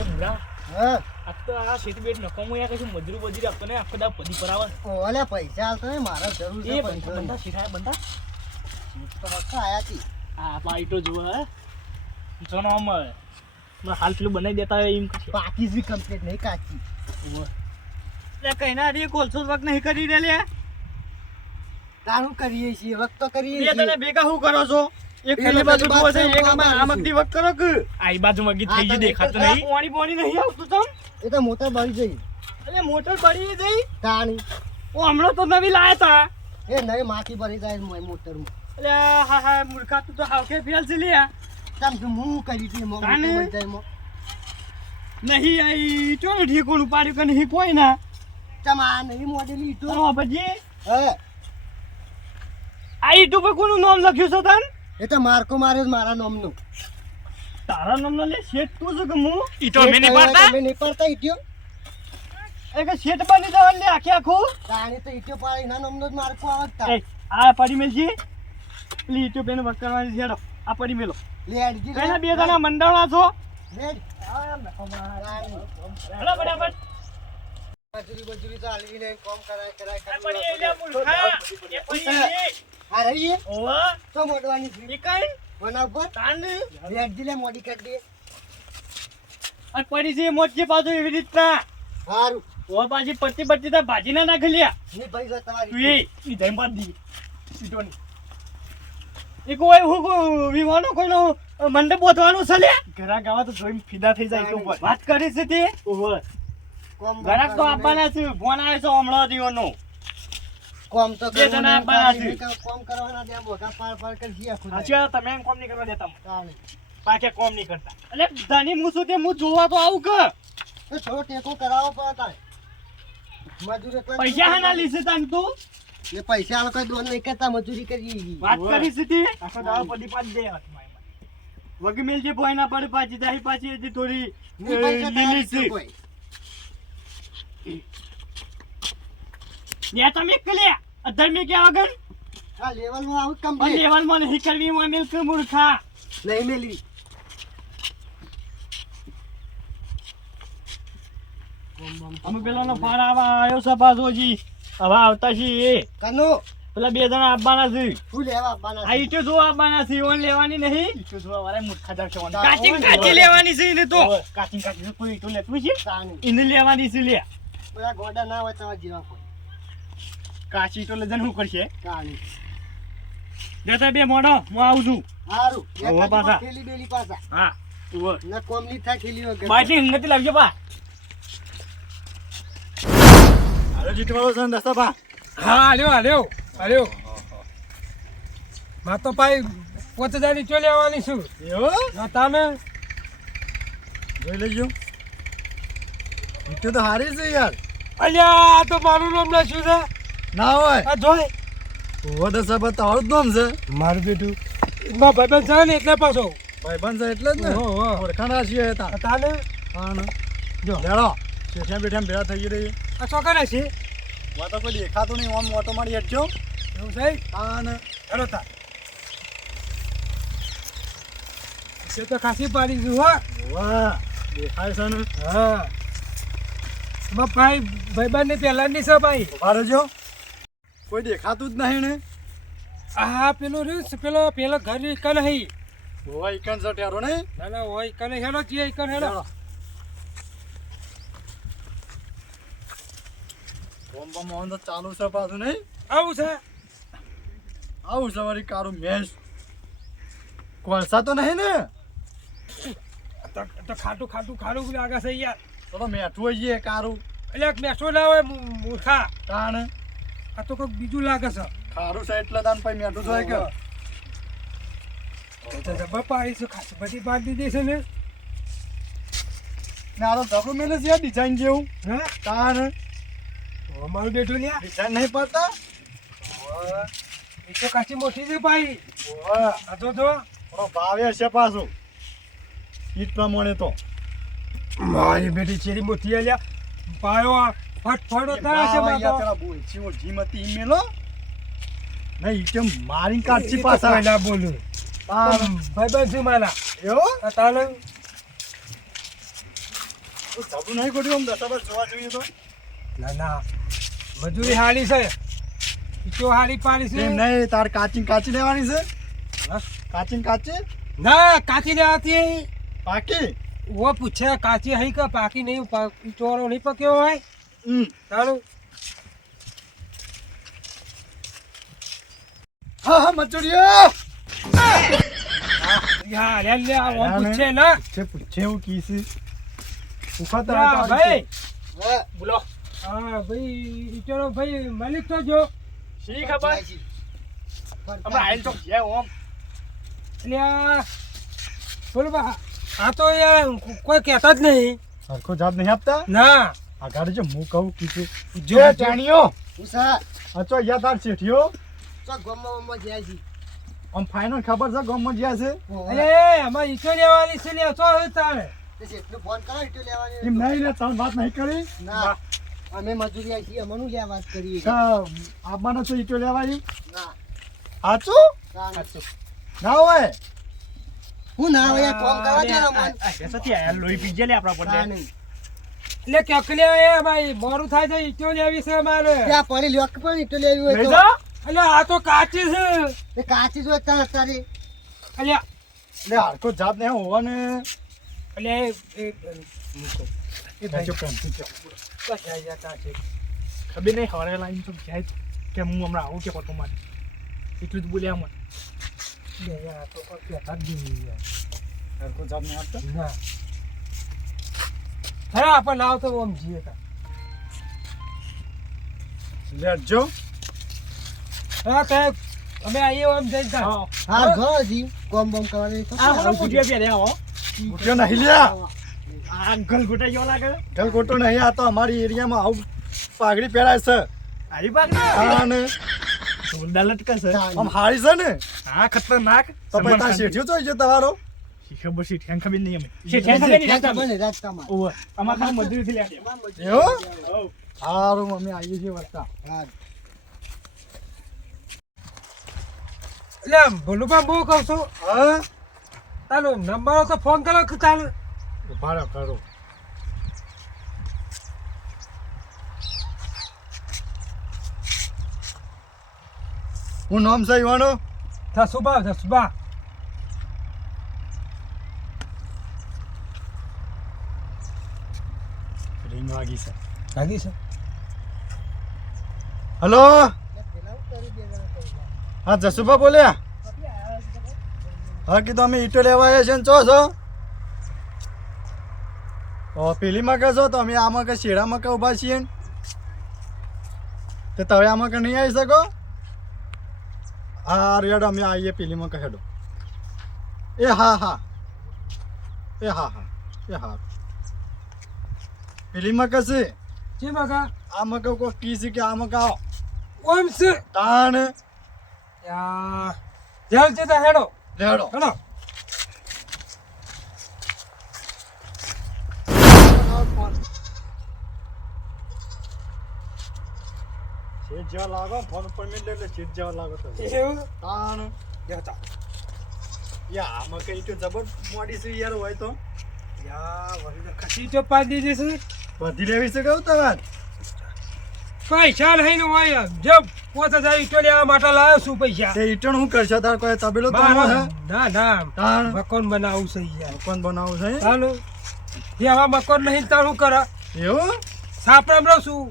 એ મુરા હા આ તો આ ખેતી બેટ નકામું યાર કશું મજૂરી બજરી આપતો ને આખો દા પડી પર આવે ઓલે પૈસા હાલતો ને મારા જરૂર છે એ પૈસા બંધા શીખાય બંધા તો હક્કા આયા તી આ પાઈટો જુઓ હે જોનો આમ હાલ પેલું બનાવી દેતા હોય એમ કશું બાકી જ કમ્પ્લીટ નહીં કાચી લે કઈ ના રે કોલસો વક નહીં કરી રે લે તારું કરીએ છીએ વખત તો કરીએ બે છીએ તને ભેગા શું કરો છો એક પેલી બાજુ જુઓ છે એક આમાં આમકથી વક કરો કે આ બાજુ મગી થઈ ગઈ હા, દેખાતું આ નહીં પાણી નહીં આવતું તમ એ તો મોટા બળી જઈ એટલે મોટર પડી જઈ તાણી ઓ હમણાં તો નવી લાયા તા એ નહીં માટી ભરી જાય મોટરમાં એટલે હા હા મૂર્ખા તું તો હાવકે ફેલ છે લ્યા તમ તો હું કરી હતી મોટો તાને? બળી જાય નહીં આઈ ચોનું ઠીકોણું પાડ્યું કે નહીં કોઈ ના તમ આ નહીં મોડેલી ઈટો તો પછી હે આ ઈટુ પર કોનું નામ લખ્યું છે તન એ તો મારકો માર્યો છે મારા નામનું તારા નામનો લે શેઠ તું છું કે હું ઈ તો મેં નહીં પાડતા તમે નહીં પાડતા ઈટ્યો એ કે શેઠ બની જવાનું લે આખે આખું તાણી તો ઈટ્યો પાડે એના નામનો જ મારકો આવતા એ આ પડી મેલ છે પેલી ઈટુ બેન વક કરવાની છે હેડો આ પડી મેલો લે અડજી કઈ બે જણા મંડાણા છો લે તાણી. હેડો ફટાફટ મજૂરી તો હાલવી નહીં કોમ કરાય આ પડી એ લે મૂર્ખા એ પડી એ આ રહીએ ઓવા તો મોડવાની છે ઈ કઈ બનાવ પર તાન લે અડજી લે મોડી કરી દે આ પડી છે મોજે પાછું એવી રીતના સારું ઓ પાછી પટ્ટી પટ્ટી તો ભાજી ના નાખી લ્યા ની ભાઈ જો તું તમારી ઈ ધૈમ પાડ દી ઈટોની એ કોઈ હું વિવાનો કોઈનો મંડપ બોધવાનું છે લે ઘરા ગાવા તો જોઈને ફીદા થઈ જાય તો ઉપર વાત કરી છે તે ઓવર કોમ ઘરાક તો આપવાના છે ફોન આવે છે હમણાં દીવાનો કોમ તો બે જણા આપવાના છે. કોમ કરવાના ત્યાં બોધા પાર પાર કરી આખું સાચી વાત તમે એમ કોમ નહીં કરવા દેતા તાણી. પાકે કોમ નહીં કરતા એટલે ધની હું શું તે હું જોવા તો આવું કે તો થોડો ટેકો કરાવો પડે તારે મજૂરી એકલા પૈસા હાના લીધે તને તું ને પૈસા આ લોકો દોન નહીં કરતા મજૂરી કરી વાત કરી છે તે આખો દાડો પડી પાડ દે હાથમાં એમાં. વગી મેલ જે ભોય ના પડે પાછી દાહી પાછી હજી થોડી ની પૈસા લીલી તારે છે કોઈ. ને તમે કલે અધર્મી કે આગળ આ લેવલમાં આવું પણ કમ્પ્લીટ લેવલમાં નહીં કરવી માં મેલ કે મૂર્ખા નહીં મેલી અમે પેલાનો ફાળ આવા આવ્યો છે પાછો હજી હવે આવતા છીએ કનો પેલા બે જણા આપવાના છે શું લેવા આવવાના આ ઈટો જો આપવાના છે ઓન લેવાની નહીં ઈટો જોવા વાળા મૂર્ખા દર છે કાચી કાચી લેવાની છે એને તો કાચી કાચી કોઈ ઈટો લેતું છે તાણી. એને લેવાની છે લે બધા ગોડા ના હોય તમારા જેવા કોઈ કાચી ઈટો લઈને શું કરશે તાણી. જતા બે મોડો હું આવું છું હારું એક હવે હાથમાં પાછા. થેલી બેલી પાછા હા ઓવર ના કોમ નહીં થાય થેલી વગર બાટલી નથી લાવજો બા હાલો જીતવાળો છે દસ્તા બા હા હાલ્યો માં તો ભાઈ 5000 ચો લેવાની છું એવો હા, તમે જોઈ લેજો ઈટો તો હારી છે યાર અલ્યા આ તો મારું નામ લખ્યું છે ના હોય આ જોઈ ઓવો દસ્તા બા તારું જ નામ છે મારું બેટું માં ભાઈબંધ છે ને એટલે પાછો ભાઈબંધ છે એટલે જ ને ઓહો, ઓહો. ઓળખાણ છીએ હતા તાને હા ને જો લેડો શેઠિયા બેઠિયા ભેળા થઈ ગઈ રહી આ શું કરે છે વાતો કોઈ દેખાતું નહીં આમ ઓટો મારી હેઠજો એવું છે હા ને હેલો તા છે તો ખાસી પાડી છું હો વાહ દેખાય છે ને હા ભાઈ ભાઈબંધ ને પહેલાની છે ભાઈ ઉભા રહેજો કોઈ દેખાતું જ નહીં ને આ પેલું રહ્યું પેલો ઘર કન હઈ હોવા ઈકન છે ટેરો નહીં ના ના હોય કન હેલો જે કન hello Ledo. Bomb bomb on તો ચાલુ છે પાછું નહીં આવું છે આવું છે વળી કારું મેસ કોલસા તો નહીં ને તો ખાટું લાગે છે યાર તો મેઠું હોય છે કારું એટલે મેસો ના હોય મૂર્ખા તાણ આ તો કોઈક બીજું લાગે છે ખારું છે એટલે તાન પછી મેઠું થાય કે તો જબર પાડી છે ખાસી બધી પાડી દીધી છે ને ને આરો ધબરું મેલે છે ડિઝાઇન જેવું હા તાણ અમારું બેઠું લ્યા ડિઝાઇન નહીં પડતા એ તો કાચી મોટી છે ભાઈ ઓવા આ તો થોડો ભાવે છે પાછું ઈટ પ્રમાણે તો મારી બેટી ચેરી મોટી આલ્યા પાયો ફટફટો થાય છે ભાવ યાર માતો પેલા બોલછી ઓળખી મતી ઈ મેલો નહીં ઈ કેમ મારી કાઢી પાછા ના બોલું તાણ ભાઈ બંધ છું મારા એવો આ તાલે તો ધાબુ નહીં ગોઠવ્યું આમ દસાબસ જોવા જોઈએ તો ના ના મજૂરી હારી છે ઈટો હારી પાડી છે એમ નહીં તાર કાચી લેવાની છે હા? કાચી ના કાચી લેવાતી પાકી વો પૂછે કાચી હઈ કે પાકી નહીં ઈટોરો નહીં પક્યો હોય તારું હા મજૂરીઓ યા લે લે આ પૂછે ના પૂછે એવું કી છે હા, ભાઈ હા બોલો હા ભાઈ ઈટોરો ભાઈ માલિક તો જો શી ખબર અમે આયલ તો ગયા ઓમ એટલે બોલો બા આ તો યાર કોઈ કહેતા જ નહીં સરખો જવાબ નહીં આપતા ના આ ગાડી જો હું કહું કીધું જો જે ટાણીઓ ઉષા અચો યા તાર શેઠિયો તો ગમમાં જાય છે આમ ફાઇનલ ખબર છે ગામમાં જ્યાં છે અરે અમાર ઈટો લેવાની છે લે તો હવે તારે તે શેઠને ફોન કરો ઈટો લેવાની એમ નહીં લે તમે વાત નહીં કરી ના અમે મજૂરી આવી છીએ અમનું લ્યા વાત કરીએ આબાનો તો ઈટો લેવાય ના સાચું સાચું. ના હોય હું ના હવે કોમ કરવા દે ને મન એસાથી આયલ લોહી પીજે લે આપણા ના પડે નહીં એટલે કકલે એ ભાઈ મોરું થાય છે ઈટો લેવી છે મારે ત્યાં પડી લોક પણ ઈટો લેવી હોય લઈ તો જા એટલે આ તો કાચી છે એ કાચી જો ત્યાં અત્યારે એટલે એટલે હરખો જવાબ નહીં હોવાને એટલે મૂકો એ ભાઈ જો પ્રેમથી કહો. તો જાય જતા છે ખબર નહીં હવારે લાઈન તો જાય કે હું હમણાં આવું કે પટો મારે એટલું જ બોલ્યા મને લે યાર તો કોઈ કહેતા જ નહીં યાર હરખો જવાબ નહીં આપતા ના હા આપણે લાવ તો ઓમ જીએ તા લેજો હા તે અમે આવીએ ઓમ જઈ તા હા હા ઘર હજી કોમ બોમ કરવાની તો આ મને પૂછ્યા પહેરે આવો ઉઠ્યો નહીં લ્યા આ ગલ ગોટાઈ ગયો લાગે ગલગોટો નહીં આ તો અમારી એરિયામાં આવું પાઘડી પહેરાય છે હારી પાક અને ઢોલડા લટકે છે આમ હારી છે ને હા ખતરનાક તો પછી તાર શેઠિયો જોઈ છે તમારો શી ખબર શી ઠેન ખબર નહીં અમે શી ત્યાં ઠેન ખબર નહીં ત્યાં બને રાજકામાં ઓવે અમાર ખાલી મજૂરીથી લે એવું સારું મમ્મી આવીએ છીએ વસ્તા હા એટલે બોલું બા બહુ કહું છું હા તારો નંબર તો ફોન કરો કે ચાલ ઉભા રહો કરો હું નામ છે ઈવાનો થસુબા રિંગ વાગી છે લાગી છે હલો હા જસુભા બોલ્યા હા કીધું અમે ઈટો લેવા આવ્યા છે ને ચો છો પેલીમાં કહો છો તો અમે આમાં કે શેડામાં કે ઊભા છીએ ને તે તમે આમાં કે નહીં આવી શકો હા રેડ અમે આવીએ પેલીમાં કહેડો એ હા હા એ હા હા એ હા પેલીમાં કશે જે બગા આમાં કહું કોઈ કી છે કે આમાં કહો ઓમ છે તાણ યા જલ છે તા હેડો લેડો હેડો સીટ જેવા લાગો ફોન ઉપર મિલ એટલે સીટ જેવા લાગો તો એવું તાણ જતા યા આમાં કઈ તો જબર મોડી છે યાર હોય તો યા વળી તો ખસી તો પાડી દીધી છે વધી લેવી છે કહું તમાર પૈસા લઈને હોય જો 5000 ઈટો લેવા માટે લાવ્યો છું પૈસા તે ઈટણ હું કરશે તાર કોઈ તબેલો તો ના હે ના તાણ મકાન બનાવું છે યાર કોણ બનાવું છે ચાલો જેવા મકાન નહીં તાર શું કરે એવું સાપરામ રહું છું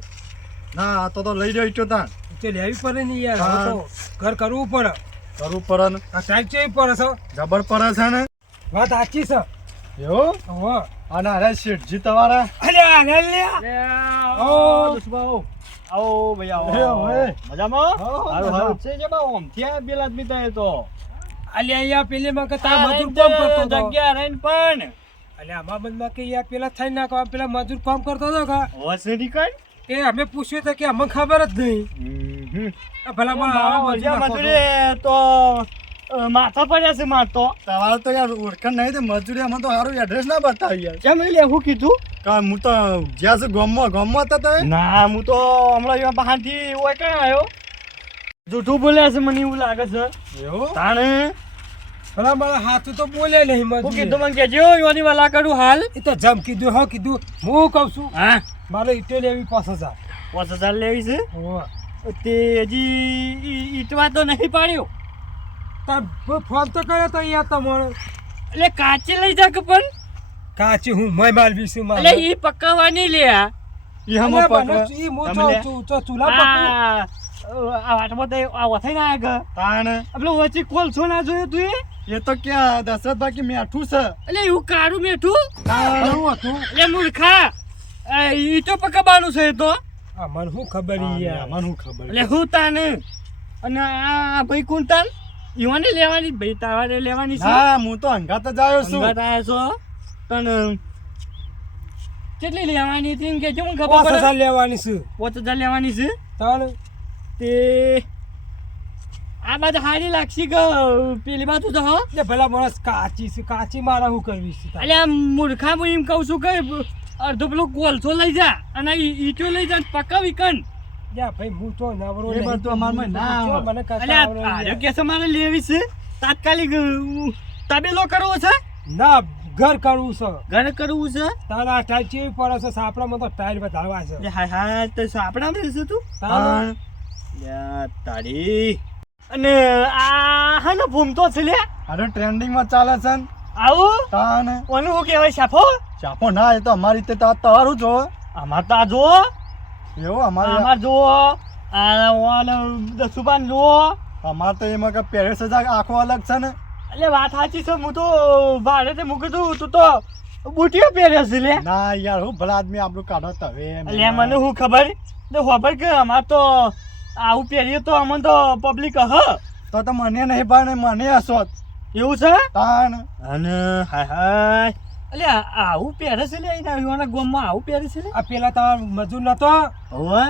ના આ તો લઈ જાવ ઈટો તાણ તો લેવી પડે ને યાર હવે તો ઘર કરવું પડે કરવું પડે ને આ ટાઈપ ચેવી પડે છે જબર પડે છે ને વાત સાચી છે એવું હો અને અરે શેઠજી તમારા અલ્યા લે ઓ દસબાઓ આવો ભાઈ આવો હે, હે. મજામાં હો, હારું મજામાં. હારું છે જે બા ઓમ થયા પેલા જ બીતા તો અલ્યા અહીંયા પેલી માં કતા આ મજૂર રહીને કામ કરતો હતો જગ્યા રહીને પણ અલ્યા અમારા બંધમાં કે યાર પેલા થઈ નાખો પેલા મજૂર કામ કરતો હતો કા વસેરી કઈ એ અમે પૂછ્યું તો કે અમને ખબર જ નહીં આ ભલા મજૂરી તો માથા પડ્યા છે મારતો તમારે તો યાર ઓળખાણ નહીં તે મજૂરી આમાં તો સારું એડ્રેસ ના બતાવી યાર કેમ એટલે હું કીધું કારણ હું તો જ્યાં છે ગામમાં હતા તમે ના હું તો હમણાં અહીંયા બહારથી ઓય કઈ આવ્યો જૂઠું બોલ્યા છે મને એવું લાગે છે એવું તાણે ભલા મારા હાથ તો બોલે નહીં હું મજૂર કીધું મને કહેજો યોની વાલા કરું હાલ એ તો જમ કીધું હો કીધું હું કહું છું હા મારે ઈટો લેવી 5000 5000 લેવી છે હોવે. તે હજી ઈટવા તો નહીં પાડ્યો તાર ફોન તો કર્યો તો યાર તમારો એટલે કાચી લઈ જા કે પણ કાચી હું મય માલવી છું મારે એટલે ઈ પકાવવાની લે આ ઈ હમો અલ્યા પકડે. બને ઈ હું તમે લે. ચૂલા પકડું આ વાટમાં તો આ વથાઈ ના આગ તાણ આપણે વચ્ચે કોલસો ના જોયો તું એ તો ક્યાં દશરથભાઈ કે મેઠું છે એટલે એવું કાળું મેઠું કેવું હતું એટલે મૂર્ખા ઈટો પકાવવાનું છે એ તો આ મને શું ખબર ઈ યાર મને શું ખબર એટલે હું તાને અને આ ભાઈ કોણ તાન ઈવાને લેવાની ભાઈ તાવાને લેવાની છે હા હું તો અંગાત જ આવ્યો છું અંગાત આયા છો પણ કેટલી લેવાની હતી એમ કે છે મને ખબર 5000 પડે લેવાની છે 5000 લેવાની છે તાણ તે આ બાજુ હારી લાગશે કે પેલી બાજુ તો હા એટલે ભલા માણસ કાચી છે કાચી મારે શું કરવી છે તારે? એટલે આ મૂર્ખા હું એમ કહું છું કે અડધો પેલો કોલસો લઈ જા અને ઈટો લઈ જા ને પકાવી કન યા ભાઈ હું તો નવરો એ બધું અમારમાં ના આવે. મને કશા એટલે આવડે નહીં આર્યો યાર. કે છે મારે લેવી છે તાત્કાલિક તબેલો કરવો છે ના ઘર કરવું છે ઘર કરવું છે તારા ટાઈલ ચેવી પડે છે સાપડામાં તો ટાઈલ બતાવવા છે એટલે હા હા તો સાપડા મળશે તું તાણ યા તારી અને આ હાનો ભૂમતો છે લે અરે ટ્રેન્ડિંગ માં ચાલે છે ને. આવું તાણ ઓનું શું કહેવાય સાફો ચાપો ના એ તો અમારી રીતે તો તમારું જો આમાં તો આ જો એવું અમારે આમાં જો આ ઓન દસુબાન જો અમારે તો એમાં કે પેરેસ જ આખો અલગ છે ને. એટલે વાત સાચી છે હું તો ભાડે તે મૂકી દઉં તું તો બુટીઓ પહેર્યો છે લે ના યાર હું ભલા આદમી આપણું કાઢો તો હવે એટલે મને શું ખબર તો ખબર કે અમાર તો આવું પહેરીએ તો અમને તો પબ્લિક તો મને નહીં ભાઈ મને હસો એવું છે તાણ અને હાય હાય એટલે આવું પહેરે છે લે એના યુવાના ગોમમાં આવું પહેરે છે લે આ પેલા તમારો મજૂર નતો હવે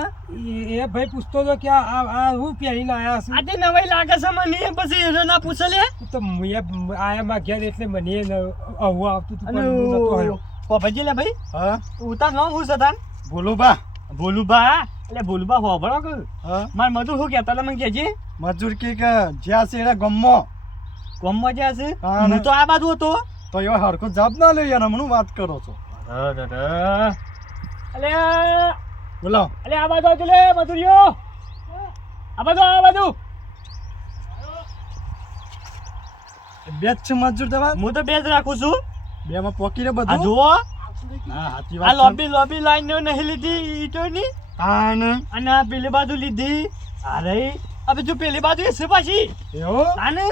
એ ભાઈ પૂછતો હતો કે આ હું પહેરીને આયા છું આજે નવાઈ લાગે છે મને પછી એને ના પૂછે લે તો મુએ આયા માં ઘેર એટલે મને આવું આવતું હતું અને પણ હું નતો આવ્યો પોપજી લે ભાઈ હા ઉતાર નામ હું છે તાન બોલું બા ભોલુબા એટલે ભોલુબા હોભળો કે હા માર મધુ શું કહેતા તમે કહેજે મજૂર કે જ્યાં છે એના ગમો ગોમમાં જ્યાં છે હા ને. હું તો આ બાજુ હતો તો એવો હરખો જવાબ ના લે યાર હમણાં વાત કરો છો અલે બોલો અલે આ બાજુ આવજો લે મધુરીઓ આ બાજુ બે જ છે મજૂર તમારે હું તો બે જ રાખું છું બે માં પોકી રે આ બધું જુઓ હા સાચી આ વાત છે. લોબી લાઈન નહીં લીધી ઈટોની તાણ અને આ પેલી બાજુ લીધી અરે હવે જો પેલી બાજુ હશે પાછી એવું આને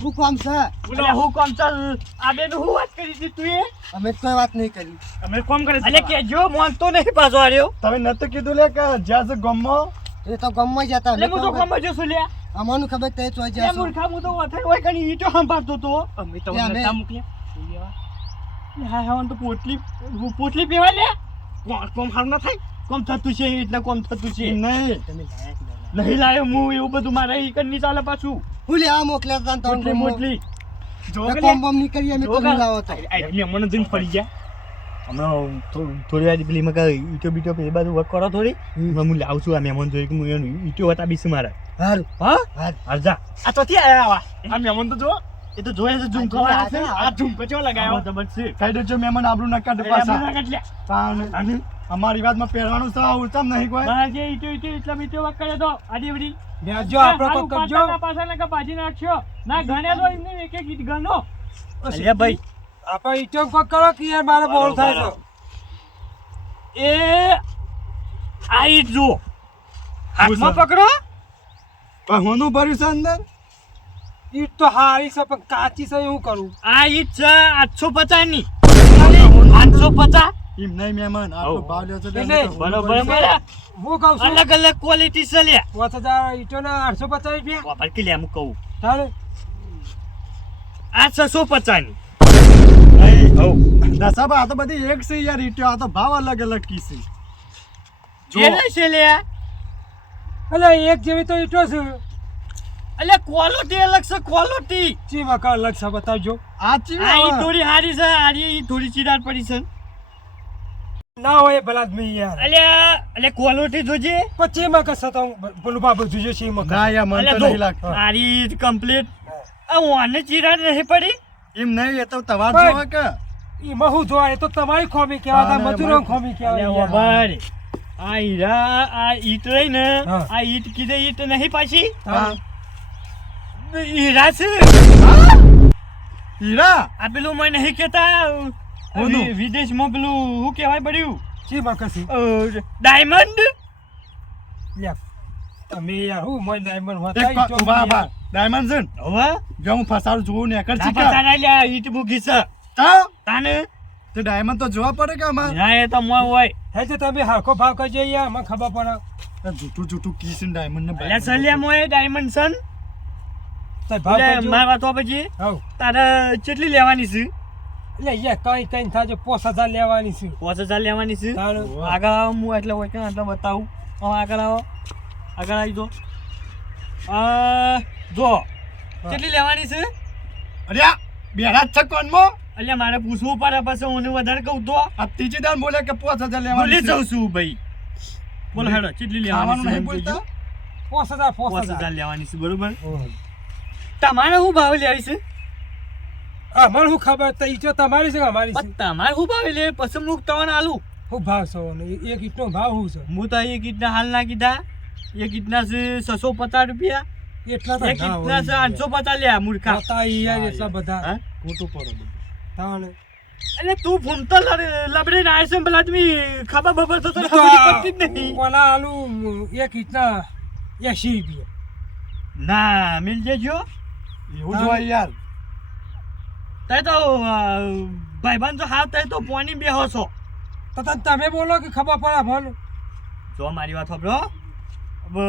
શું કામ છે એટલે હું કોમ ચાલ આ બે હું વાત કરી હતી તું એ અમે કોઈ વાત નહીં કરી અમે કોમ કરે એટલે કેજો મોનતો નહીં પાછો આર્યો તમે નતું કીધું લે કે જ્યાં છે ગમો એ તો ગમમાં જતા એટલે હું તો કોમ જ છું લ્યા અમારું ખબર તે ચોઈ લે જશું મૂર્ખા હું તો વથાઈ હોય કની ઈટો સંભાળતો તો અમે તો લે, અમે- નતા મોકલ્યા હા હા તો પોટલી પીવા લે કોમ હાર ના થાય કોમ થતું છે એટલે કોમ થતું છે નહીં નહીં લાયો હું એવું બધું મારે ઈ કરની ચાલે પાછું હું લે આ મોકલ્યા તા તારું મોટલી મોટલી જો કે કોમ બમ નહીં કરી અમે જો તો કે- લાવો તો એટલે મને દિન પડી ગયા હમણાં થોડી વાર પેલી મેં કહ્યું ઈટો બીટો પેલી બાજુ વર્ક કરો થોડી હું લાવું છું આ મહેમાન જોઈ કે હું એનું ઈટો બતાવીશ મારે હારું હા હાર હાલ જા આ તો ત્યાં આયા આ મહેમાન તો જો એ તો જોયે છે ઝુમકો વાળા છે આ ઝુમકો ચો લગાયો જબરજસ્ત કહી દેજો મહેમાન આપણું ના કાઢે પાછા તાણ અને અમારી વાતમાં પહેરવાનું છે ઉલચમ નહીં કોઈ બહાર જે ઈટો ઈટો એટલા મીટો વર્ક કરે તો આડી વડી બેસજો આપણે કોઈ કરજો પાછા ના બાજી નાખશો ના ગણે તો એમને એક એક ઈટ ગણો અલે ભાઈ આપણે ઈટો કોક કરો કે યાર મારે બોલ થાય છે એ આ ઈટ જુઓ હાથમાં પકડો પણ હોનું ભર્યું છે અંદર ઈટ તો હારી છે પણ કાચી છે એવું કરું આ ઈટ છે 850 ની 850 એમ નહીં મહેમાન આટલો ભાવ લ્યો છો એટલે બરોબર બરાબર હું કહું છું અલગ અલગ ક્વોલિટી છે લે 5000 ઈટો ના 850 રૂપિયા વાપર કે લે હું કહું ચાલે આ 650 ની દસાબા આ તો બધી એક છે યાર ઈટો આ તો ભાવ અલગ અલગ કી છે કેને છે લે એટલે એક જેવી તો ઈટો છે અલે ક્વોલિટી અલગ છે ક્વોલિટી ચી મકા અલગ છે બતાવજો આ ચી આ ઈ થોડી હારી છે આરી ઈ થોડી ચીડાટ પડી છે ના હોય ભલા આદમી યાર અલે ક્વોલિટી જોજે પછી મકા સતા બોલું બાબુ જોજો છે મકા ના યાર મને અલે તો જો નહીં લાગતું આરી કમ્પ્લીટ આ ઓને ચીરા નહીં પડી એમ નહીં એ તો તમાર ભાઈ. જોવે કે એમાં શું જોવાય? એ તો તમારી ખોમી કહેવાતા, હા, ને મજૂરો ખોમી અલ્યા કહેવાય. બાબા આ હીરા આ ઈટ રહી ને હા. આ ઈટ કીધે ઈટ નહીં પાછી હા. હીરા છે હીરા આ પેલું મને નહીં કેતા કોનું? વિદેશમાં પેલું શું કહેવાય પડ્યું શી મકસી? ડાયમંડ લ્યા, તમે યાર હું મોય ડાયમંડ એક હોતા ઈ તો ઉભા ઉભા ડાયમંડ છે ને હવે જો હું ફસાડું જોઉં ને એકર ના ચીકા પતા લ્યા ઈટ મૂકી છે તા તાને તો ડાયમંડ તો જોવા પડે કે આમાં ના એ તો મોય હોય હે તો તમે હરખો ભાવ કરજો યાર, મને ખબર પડે. આ જૂઠું જૂઠું કીસ ને ડાયમંડ ને અલ્યા સલિયા મોય ડાયમંડ છે ને? તો ભાવ એટલે કરજો. મારી વાત પછી હઉ. તારે કેટલી લેવાની છે એટલે યાર કઈ થાજો 5000 લેવાની છે. 5000 લેવાની છે તારે આગળ આવો હું એટલે હોય કે એટલે બતાવું હવે આગળ આવો આગળ આવી જો જો કેટલી લેવાની છે અરે આ બેરા જ છે કોનમાં એટલે મારે પૂછવું પડે પછી હું વધારે કહું તો આ ત્રીજી દાન બોલે કે 5000 ભૂલી લેવાની જાઉં છું ભાઈ બોલો હેડો કેટલી ખાવાનું લેવાની નહીં છે બોલતા 5000 લેવાની છે બરોબર હમ. તમારે શું ભાવ લેવી છે આ મને શું ખબર? તો ઈ તો તમારી છે કે અમારી છે? પણ તમારે શું ભાવ લે પછી હું તમને આલું શું ભાવ છે ઓનો? એક ઈંટનો ભાવ શું છે? હું તો એક ઈટના હાલ ના કીધા એક ઈટના છે 650 રૂપિયા એટલા તો એક ના ઈટના છે હોય. 850 લ્યા મૂર્ખા હોતા ઈ યાર એટલા બધા. હા? ખોટું પડે બધું તાણે. એટલે તું ફૂમતો લબડી ના છે પેલા તમે ખબર બબર તો તને તો ખબર પડતી જ નહીં ઓલા આલુ એક ઈંટના 80 રૂપિયા. ના મિલ જજો એવું જ હોય યાર તે તો ભાઈબંધ તો હાવ તે તો પોની બેહો છો તો તમે બોલો કે ખબર પડે મને. જો મારી વાત સાંભળો હવે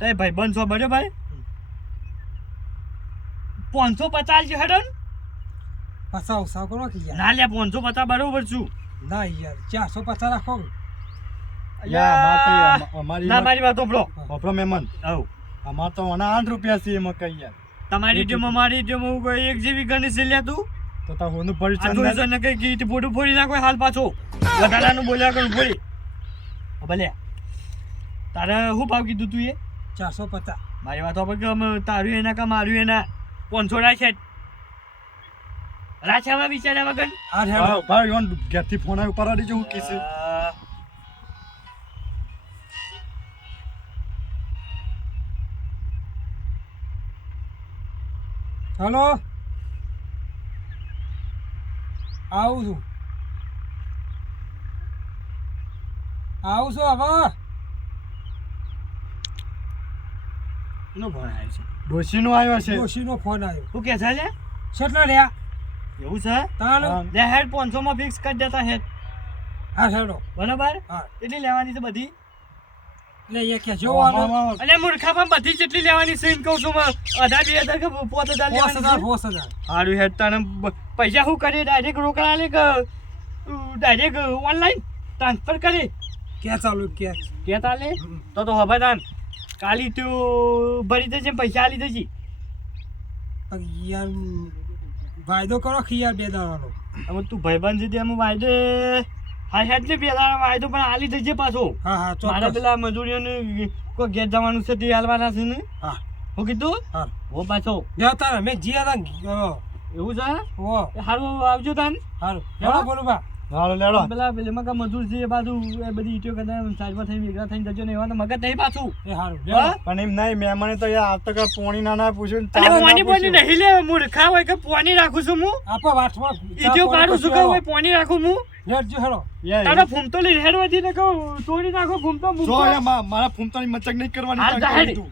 તે ભાઈબંધ છો બરાબર 550 છે હેડન પસાવ સાવ કરો કે યાર. ના લે 550 બરોબર છું ના યાર 450 રાખો. યાર અમારી ના મારી વાત સાંભળો આપણો મહેમાન આવ અમાર તો 8 રૂપિયા છે એમાં કઈ યાર તમારી ટીમમાં મારી ટીમમાં કોઈ એક જેવી ગણી છે લ્યા તું તો તા હોનું પડી આ તો ચંદા ને કઈ ગીત ફોટું ફોડી નાખો હાલ પાછો વધારાનું બોલ્યા કરું ફોડી ભલે તારે શું ભાવ કીધું તું એ 450. મારી વાત સાંભળ કે અમે તારું એના કા મારું એના 500 રાખે રાછામાં વિચાર્યા વગર આ હેડો. ભાઈ ઓન ઘેરથી ફોન આવ્યો પર દેજો હું કીસ હલો આવું છું હવે. નો ફોન આવ્યો છે ડોશીનો આવ્યો છે ડોશીનો ફોન આવ્યો. શું કે છે લે કેટલા રહ્યા? એવું છે તાણ. હા. લે હેડ 500 માં ફિક્સ કરી દેતા હેડ હા હેડો. બરાબર હા કેટલી લેવાની છે બધી એટલે એ કે જોવાનો અને મૂર્ખા પણ બધી જેટલી લેવાની છે એમ કહું છું 18,000 કે 5,000 લેવાની 5000. સારું હેડ તને પૈસા શું કરી ડાયરેક્ટ રોકડા લે કે ડાયરેક્ટ ઓનલાઈન ટ્રાન્સફર કરી ક્યાં ચાલુ કે કે તાલે તો હવે તાન કાલી તું ભરી દેજે પૈસા આલી દેજે યાર વાયદો કરો કે યાર 2 દાડાનો. હવે તું ભાઈબંધ છે એમ વાયદે હા હેડ ને પેલા વાયદો પણ આલી દેજે પાછો હા હા મારા ચોક્કસ. પેલા મજૂરીઓને કોઈ ઘેર જવાનું છે તે હાલવાના છે ને હા હું કીધું હા હો પાછો બે તારા મેં જીયા તા. એવું છે ઓ એ હારું આવજો તાન હારું હા? હેડો બોલો બા. હાલો લેડો પેલા પેલા કા મજૂર છે એ બાજુ એ બધી ઈટો કરતા સાઈડમાં થઈને ભેગા થઈને જજો ને એવા મગજ નહીં પાછું એ હારું હા? પણ એમ નહીં મહેમાને તો યાર આ તો કે પોણી ના પૂછ્યું ને અરે ચા ના પોની પોની પૂછ્યું. નહીં લે મૂર્ખા હોય કે પોની રાખું છું હું આપો વાટમાં ઈટો કાઢું છું કે હોય પોની રાખું હું લેટજો હેડો. યાર, તારો ફૂમતો લઈને હેડવાથી ને કહું તોડી નાખો ફૂમતો જો ફૂમતો યાર મારા ફૂમતાની મચક નહીં કરવાની હાલ તાન જા કહું હેડ. તું.